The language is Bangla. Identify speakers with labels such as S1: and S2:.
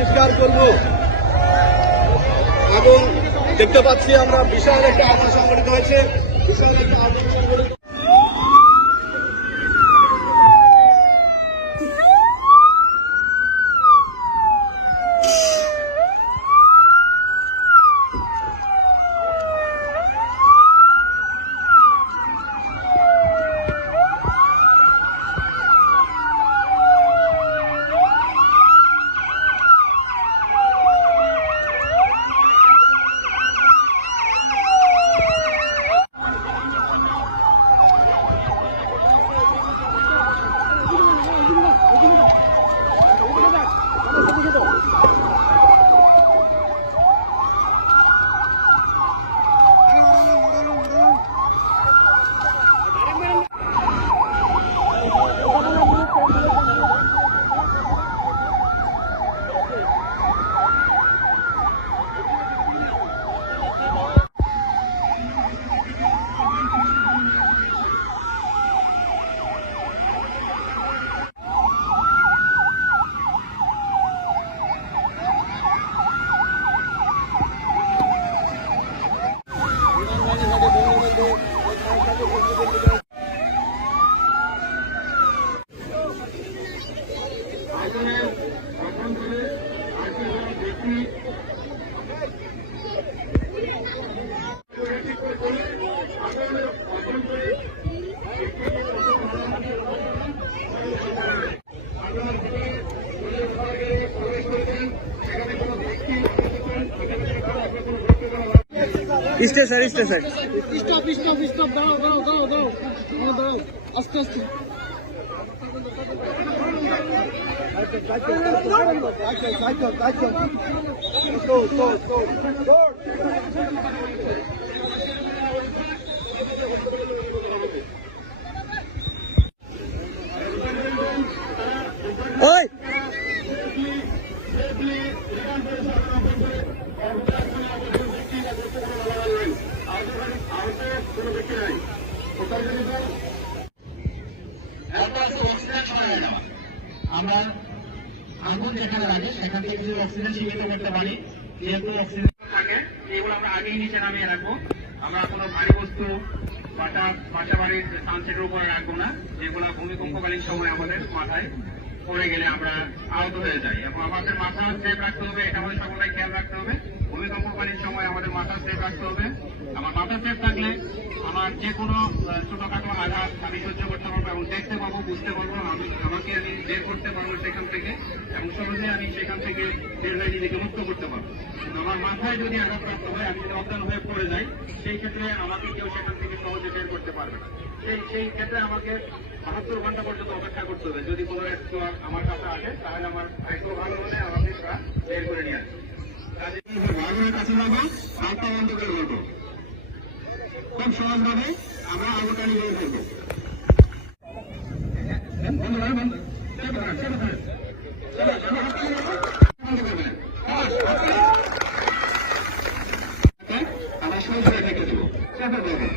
S1: চিৎকার করব। এবং দেখতে পাচ্ছি আমরা বিশাল একটা আগুন সংগঠিত হয়েছে। বিশাল একটা আগুন সংগঠিত Thank you.
S2: Stay sir stay sir
S3: stop stop stop দাও দাও দাও দাও দাঁড়াও দাঁড়াও আস্তে আস্তে
S2: ওই
S4: আমরা আগুন যেখানে লাগে, সেখান থেকে কিছু অক্সিজেন সীমিত করতে পারি, যেহেতু অক্সিজেন থাকে, এগুলো আমরা আগেই নিচে নামিয়ে রাখব। আমরা কোনো ভারী বস্তু বাসা বাসা বাড়ির সানসেটের উপরে রাখব না, যেগুলো ভূমিকম্পকালীন সময় আমাদের মাথায় পড়ে গেলে আমরা আহত হয়ে যাই। এবং আমাদের মাথা সেফ রাখতে হবে, এটা আমাদের সকলটাই খেয়াল রাখতে হবে। ভূমিকম্পকালীন সময় আমাদের মাথা সেফ রাখতে হবে। আমার মাথা সেফ থাকলে আমার যে কোনো ছোটখাটো আঘাত আমি সহ্য করতে পারব এবং দেখতে পাবো, বুঝতে পারব, আমি, আমাকে আমি বের করতে পারব সেখান থেকে এবং সহজে আমি সেখান থেকে বের হয়ে নিজেকে মুক্ত করতে পারব। আমার মাথায় যদি আঘাত আঘাতপ্রাপ্ত হয়, আমি যদি অজ্ঞান হয়ে পড়ে যাই, সেই ক্ষেত্রে আমাকে কেউ সেখান থেকে সহজে বের করতে পারবে না। সেই সেই ক্ষেত্রে আমাকে বাহাত্তর ঘণ্টা পর্যন্ত অপেক্ষা করতে হবে। যদি কোনো একটু আমার কাছে আসে, তাহলে আমার ভাগ্য ভালো হলে আমাকে বের করে নিয়ে আসবে। কাছে যাব হাতটা বন্ধ করে বলব খুব আমরা সহজে রেখে দেবো চেপে ধরবেন